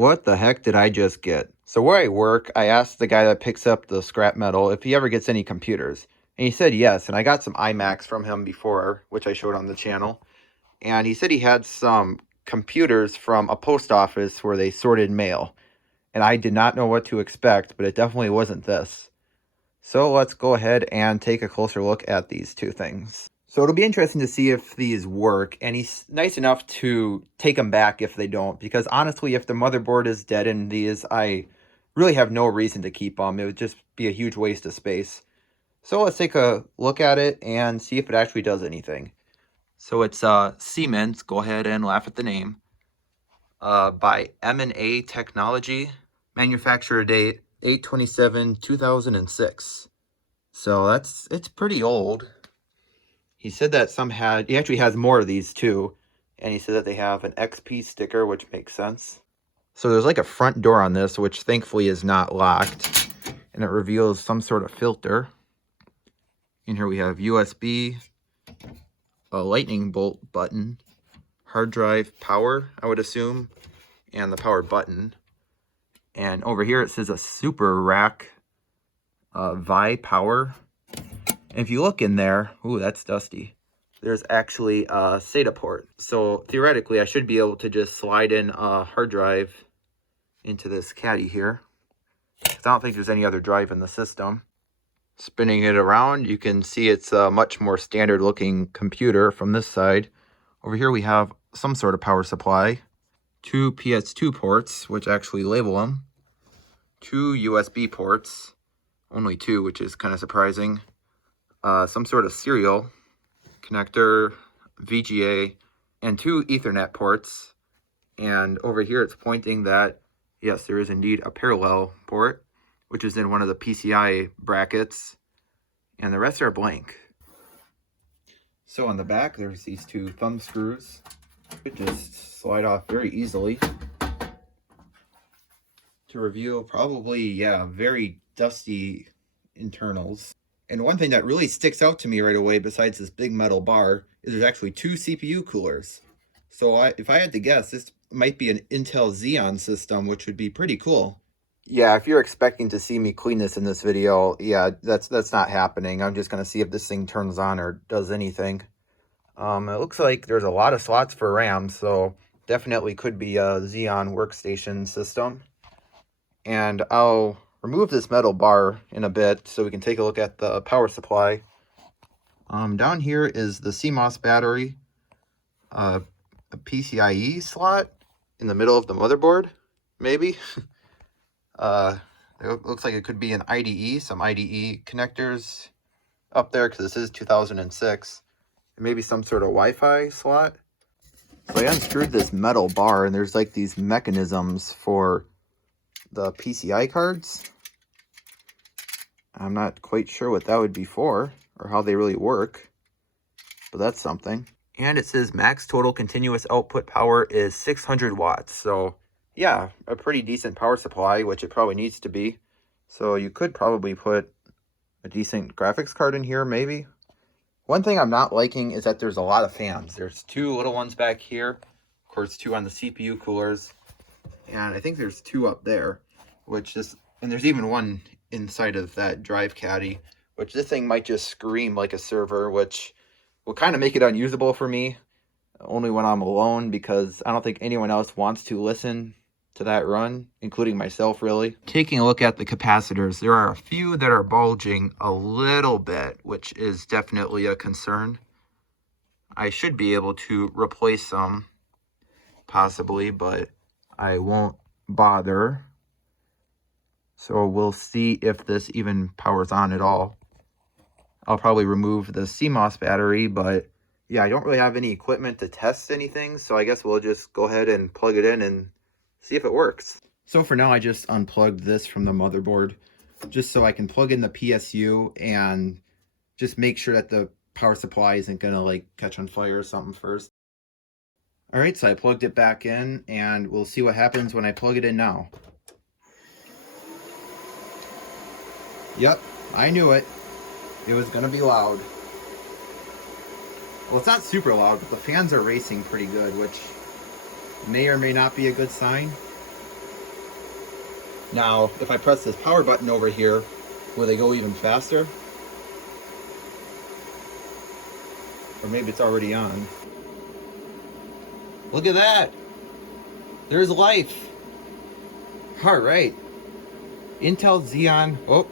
What the heck did I just get? So where I work, I asked the guy that picks up the scrap metal if he ever gets any computers. And he said yes, and I got some iMacs from him before, which I showed on the channel. And he said he had some computers from a post office where they sorted mail. And I did not know what to expect, but it definitely wasn't this. So let's go ahead and take a closer look at these two things. So it'll be interesting to see if these work, and he's nice enough to take them back if they don't, because honestly, if the motherboard is dead in these, I really have no reason to keep them. It would just be a huge waste of space. So let's take a look at it and see if it actually does anything. So it's Siemens, go ahead and laugh at the name, by M&A Technology, manufacturer date 8/27/2006. So it's pretty old. He said that he actually has more of these too. And he said that they have an XP sticker, which makes sense. So there's like a front door on this, which thankfully is not locked. And it reveals some sort of filter. In here we have USB, a lightning bolt button, hard drive power, I would assume, and the power button. And over here it says a super rack Vi power. And if you look in there, ooh, that's dusty. There's actually a SATA port. So theoretically, I should be able to just slide in a hard drive into this caddy here, because I don't think there's any other drive in the system. Spinning it around, you can see it's a much more standard looking computer from this side. Over here we have some sort of power supply, 2 PS2 ports, which actually label them, 2 USB ports, only 2, which is kind of surprising. Some sort of serial connector, VGA, and 2 Ethernet ports. And over here it's pointing that, yes, there is indeed a parallel port, which is in one of the PCI brackets, and the rest are blank. So on the back, there's these 2 thumb screws. It just slide off very easily. To reveal probably, yeah, very dusty internals. And one thing that really sticks out to me right away, besides this big metal bar, is there's actually 2 CPU coolers. So if I had to guess, this might be an Intel Xeon system, which would be pretty cool. Yeah, if you're expecting to see me clean this in this video, yeah, that's not happening. I'm just going to see if this thing turns on or does anything. It looks like there's a lot of slots for RAM, so definitely could be a Xeon workstation system. And I'll remove this metal bar in a bit so we can take a look at the power supply. Down here is the CMOS battery, a PCIe slot in the middle of the motherboard, maybe. It looks like it could be an IDE, some IDE connectors up there because this is 2006. And maybe some sort of Wi-Fi slot. So I unscrewed this metal bar, and there's like these mechanisms for the PCI cards. I'm not quite sure what that would be for or how they really work, but that's something. And it says max total continuous output power is 600 watts. So yeah, a pretty decent power supply, which it probably needs to be. So you could probably put a decent graphics card in here, maybe. One thing I'm not liking is that there's a lot of fans. There's 2 little ones back here, of course 2 on the CPU coolers, and I think there's 2 up there, and there's even one inside of that drive caddy, which this thing might just scream like a server, which will kind of make it unusable for me, only when I'm alone, because I don't think anyone else wants to listen to that run, including myself, really. Taking a look at the capacitors, there are a few that are bulging a little bit, which is definitely a concern. I should be able to replace them, possibly, but I won't bother. So we'll see if this even powers on at all. I'll probably remove the CMOS battery, but yeah, I don't really have any equipment to test anything, so I guess we'll just go ahead and plug it in and see if it works. So for now, I just unplugged this from the motherboard, just so I can plug in the PSU and just make sure that the power supply isn't gonna like catch on fire or something first. All right, so I plugged it back in, and we'll see what happens when I plug it in now. Yep, I knew it. It was gonna be loud. Well, it's not super loud, but the fans are racing pretty good, which may or may not be a good sign. Now, if I press this power button over here, will they go even faster? Or maybe it's already on. Look at that! There's life! Alright. Intel Xeon. Oh.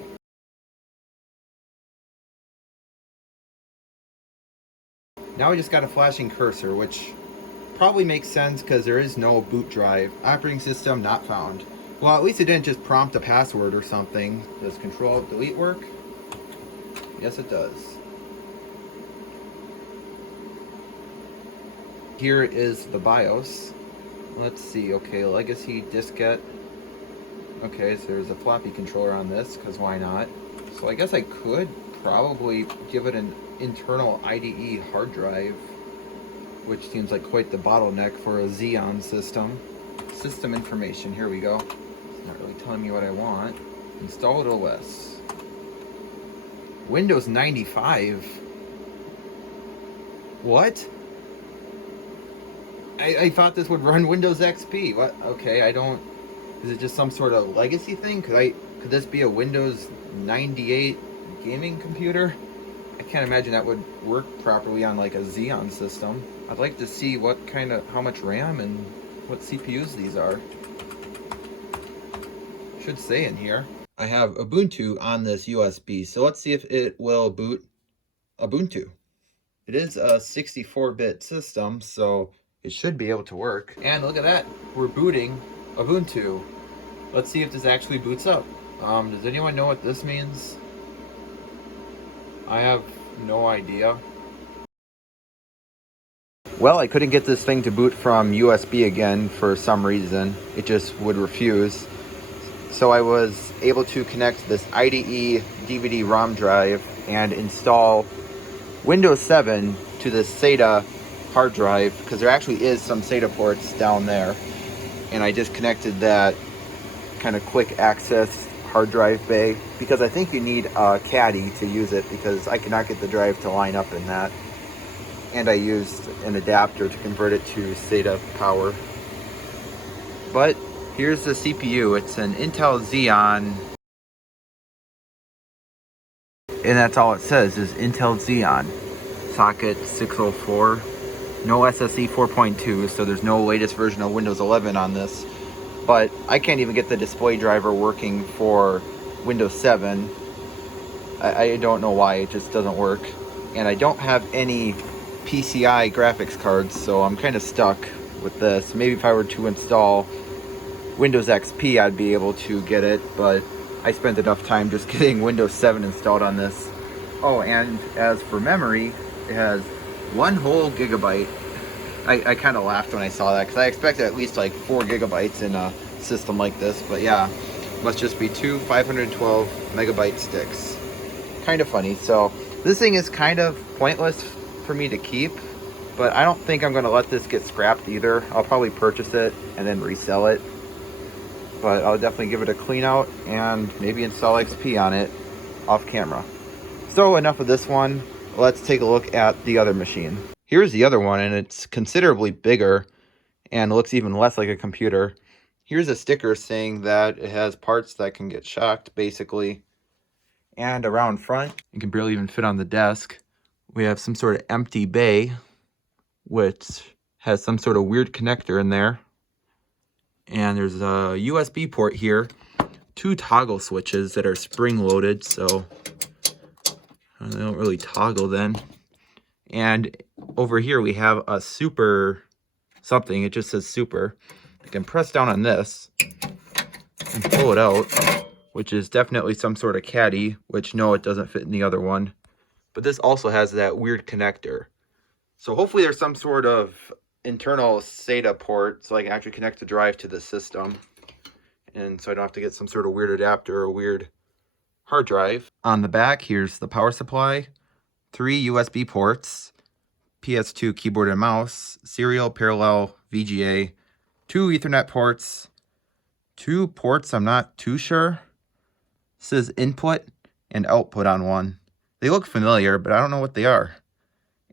Now we just got a flashing cursor, which probably makes sense because there is no boot drive. Operating system not found. Well, at least it didn't just prompt a password or something. Does Control Delete work? Yes, it does. Here is the BIOS. Let's see. Okay, legacy diskette. Okay, so there's a floppy controller on this, because why not? So I guess I could probably give it an internal IDE hard drive, which seems like quite the bottleneck for a Xeon system. System information, here we go. It's not really telling me what I want. Installed OS. Windows 95. What? I thought this would run Windows XP. What? Okay, I don't... Is it just some sort of legacy thing? Could this be a Windows 98 gaming computer? I can't imagine that would work properly on like a Xeon system. I'd like to see how much RAM and what CPUs these are. Should say in here. I have Ubuntu on this USB, so let's see if it will boot Ubuntu. It is a 64-bit system, so it should be able to work. And look at that, we're booting Ubuntu. Let's see if this actually boots up. Does anyone know what this means? I have no idea. Well, I couldn't get this thing to boot from USB again for some reason. It just would refuse. So I was able to connect this IDE DVD-ROM drive and install Windows 7 to the SATA hard drive, because there actually is some SATA ports down there. And I just connected that kind of quick access hard drive bay, because I think you need a caddy to use it, because I cannot get the drive to line up in that. And I used an adapter to convert it to SATA power. But here's the CPU. It's an Intel Xeon, and that's all it says is Intel Xeon. Socket 604. No SSE 4.2, so there's no latest version of Windows 11 on this. But I can't even get the display driver working for Windows 7. I don't know why, it just doesn't work. And I don't have any PCI graphics cards, so I'm kind of stuck with this. Maybe if I were to install Windows XP, I'd be able to get it, but I spent enough time just getting Windows 7 installed on this. Oh, and as for memory, it has 1 whole gigabyte. I kind of laughed when I saw that, because I expected at least like 4 gigabytes in a system like this, but yeah, must just be 2 512 megabyte sticks. Kind of funny. So this thing is kind of pointless for me to keep, but I don't think I'm going to let this get scrapped either. I'll probably purchase it and then resell it, but I'll definitely give it a clean out and maybe install XP on it off camera. So enough of this one. Let's take a look at the other machine. Here's the other one, and it's considerably bigger and looks even less like a computer. Here's a sticker saying that it has parts that can get shocked, basically. And around front, it can barely even fit on the desk. We have some sort of empty bay, which has some sort of weird connector in there. And there's a USB port here. 2 toggle switches that are spring-loaded, so they don't really toggle then. And over here we have a super something. It just says super. I can press down on this and pull it out, which is definitely some sort of caddy, which no, it doesn't fit in the other one. But this also has that weird connector. So hopefully there's some sort of internal SATA port so I can actually connect the drive to the system. And so I don't have to get some sort of weird adapter or weird hard drive. On the back, here's the power supply. 3 USB ports, PS2 keyboard and mouse, serial, parallel, VGA, 2 Ethernet ports, 2 ports I'm not too sure. It says input and output on one. They look familiar, but I don't know what they are.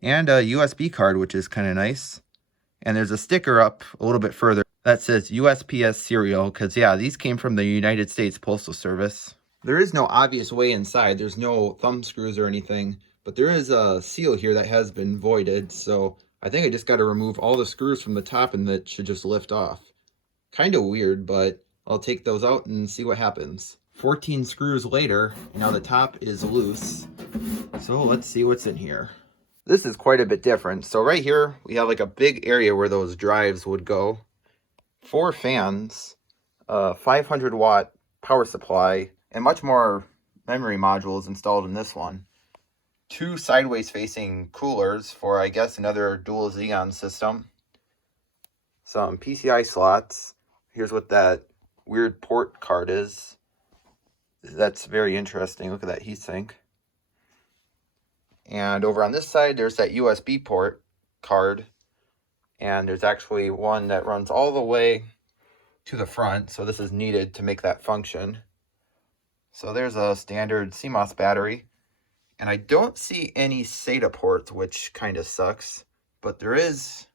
And a USB card, which is kind of nice. And there's a sticker up a little bit further that says USPS serial, because yeah, these came from the United States Postal Service. There is no obvious way inside. There's no thumb screws or anything, but there is a seal here that has been voided, so I think I just got to remove all the screws from the top and that should just lift off. Kind of weird, but I'll take those out and see what happens. 14 screws later, now the top is loose, so let's see what's in here. This is quite a bit different. So right here, we have like a big area where those drives would go. 4 fans, 500 watt power supply, and much more memory modules installed in this one. 2 sideways facing coolers for, I guess, another dual Xeon system. Some PCI slots. Here's what that weird port card is. That's very interesting. Look at that heatsink. And over on this side, there's that USB port card. And there's actually one that runs all the way to the front, so this is needed to make that function. So there's a standard CMOS battery, and I don't see any SATA ports, which kind of sucks, but there is,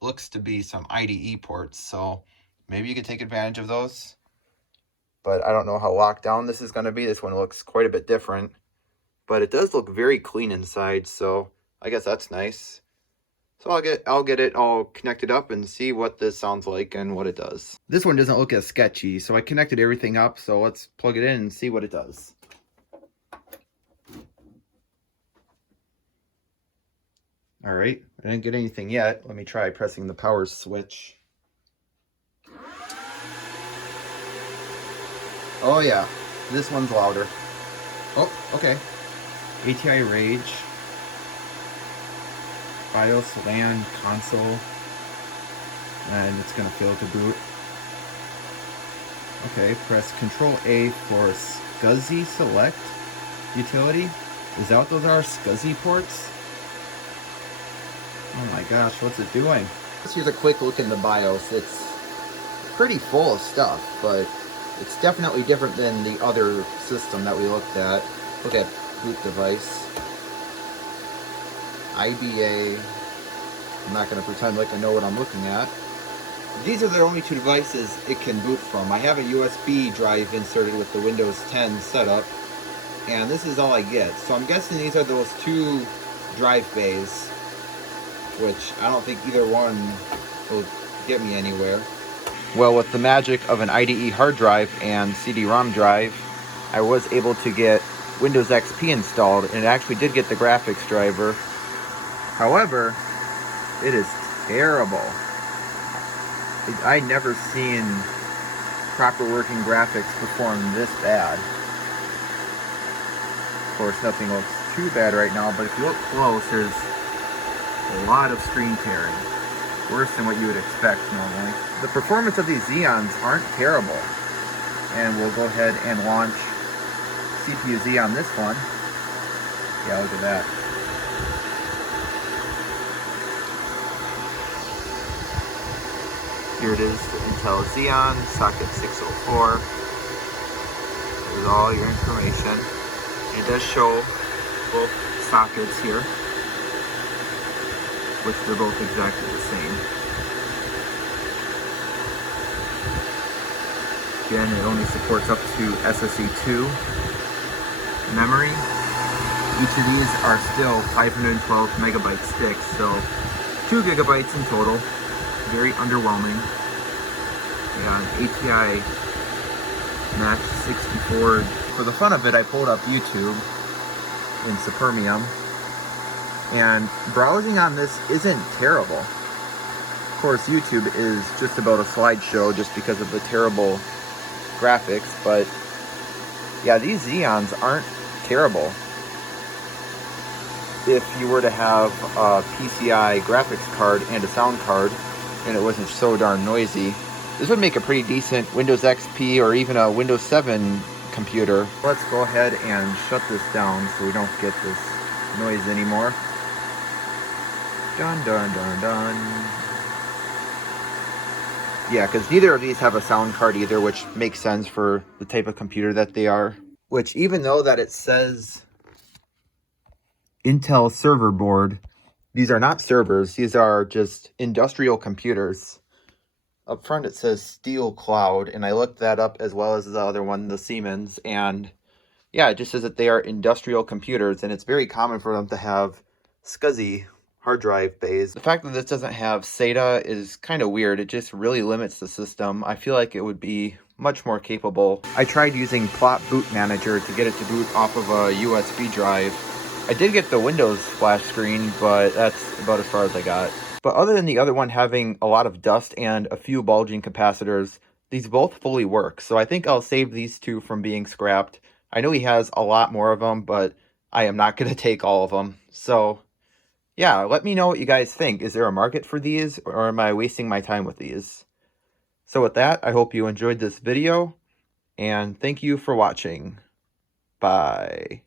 looks to be some IDE ports, so maybe you could take advantage of those, but I don't know how locked down this is going to be. This one looks quite a bit different, but it does look very clean inside, so I guess that's nice. So I'll get it all connected up and see what this sounds like and what it does. This one doesn't look as sketchy, so I connected everything up, so let's plug it in and see what it does. Alright, I didn't get anything yet. Let me try pressing the power switch. Oh yeah, this one's louder. Oh, okay. ATI Rage. BIOS, LAN, console, and it's going to fail to boot. Okay, press Control A for SCSI Select utility. Is that what those are? SCSI ports? Oh my gosh, what's it doing? Here's a quick look in the BIOS. It's pretty full of stuff, but it's definitely different than the other system that we looked at. Look at boot device. IBA. I'm not going to pretend like I know what I'm looking at. These are the only 2 devices it can boot from. I have a USB drive inserted with the Windows 10 setup, and this is all I get. So I'm guessing these are those 2 drive bays, which I don't think either one will get me anywhere. Well, with the magic of an IDE hard drive and CD-ROM drive, I was able to get Windows XP installed, and it actually did get the graphics driver. However, it is terrible. I'd never seen proper working graphics perform this bad. Of course, nothing looks too bad right now, but if you look close, there's a lot of screen tearing. Worse than what you would expect normally. The performance of these Xeons aren't terrible. And we'll go ahead and launch CPU-Z on this one. Yeah, look at that. Here it is, the Intel Xeon, socket 604. There's all your information. It does show both sockets here, which they're both exactly the same. Again, it only supports up to SSE2 memory. Each of these are still 512 megabyte sticks, so 2 gigabytes in total. Very underwhelming. Yeah, an ATI Match 64. For the fun of it, I pulled up YouTube in Supermium, and browsing on this isn't terrible. Of course, YouTube is just about a slideshow just because of the terrible graphics, but yeah, these Xeons aren't terrible. If you were to have a PCI graphics card and a sound card, and it wasn't so darn noisy, this would make a pretty decent Windows XP or even a Windows 7 computer. Let's go ahead and shut this down so we don't get this noise anymore. Dun dun dun dun. Yeah, because neither of these have a sound card either, which makes sense for the type of computer that they are. Which, even though that it says Intel server board, these are not servers. These are just industrial computers. Up front it says Steel Cloud, and I looked that up as well as the other one, the Siemens, and yeah, it just says that they are industrial computers, and it's very common for them to have SCSI hard drive bays. The fact that this doesn't have SATA is kind of weird. It just really limits the system. I feel like it would be much more capable. I tried using Plot Boot Manager to get it to boot off of a USB drive. I did get the Windows splash screen, but that's about as far as I got. But other than the other one having a lot of dust and a few bulging capacitors, these both fully work. So I think I'll save these two from being scrapped. I know he has a lot more of them, but I am not going to take all of them. So yeah, let me know what you guys think. Is there a market for these, or am I wasting my time with these? So with that, I hope you enjoyed this video, and thank you for watching. Bye.